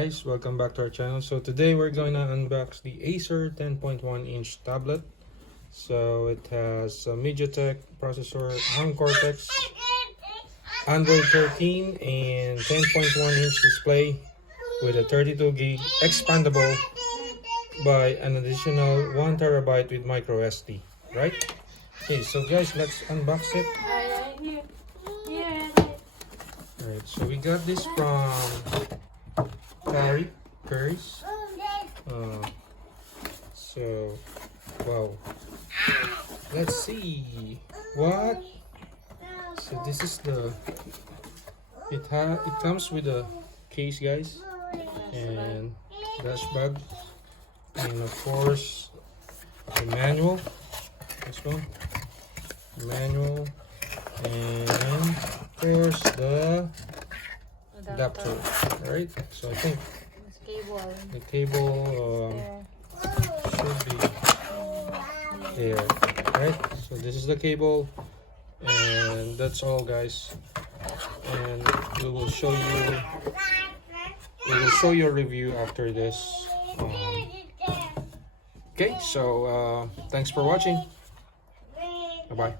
guys, welcome back to our channel. So today we're going to unbox the Acer 10.1 inch tablet. So it has a MediaTek processor, ARM Cortex, Android 13 and 10.1 inch display with a 32 gig expandable by an additional 1 terabyte with micro SD, right? Okay, so guys, let's unbox it. Alright, so we got this from Paris. So wow, let's see what. So this is the it comes with a case, guys, and dash bag, and of course the manual. This one, manual, and of course the adapter. Right, so I think the cable should be there, right? So this is the cable, and that's all, guys, and we will show you a review after this. Okay, so thanks for watching. Bye bye.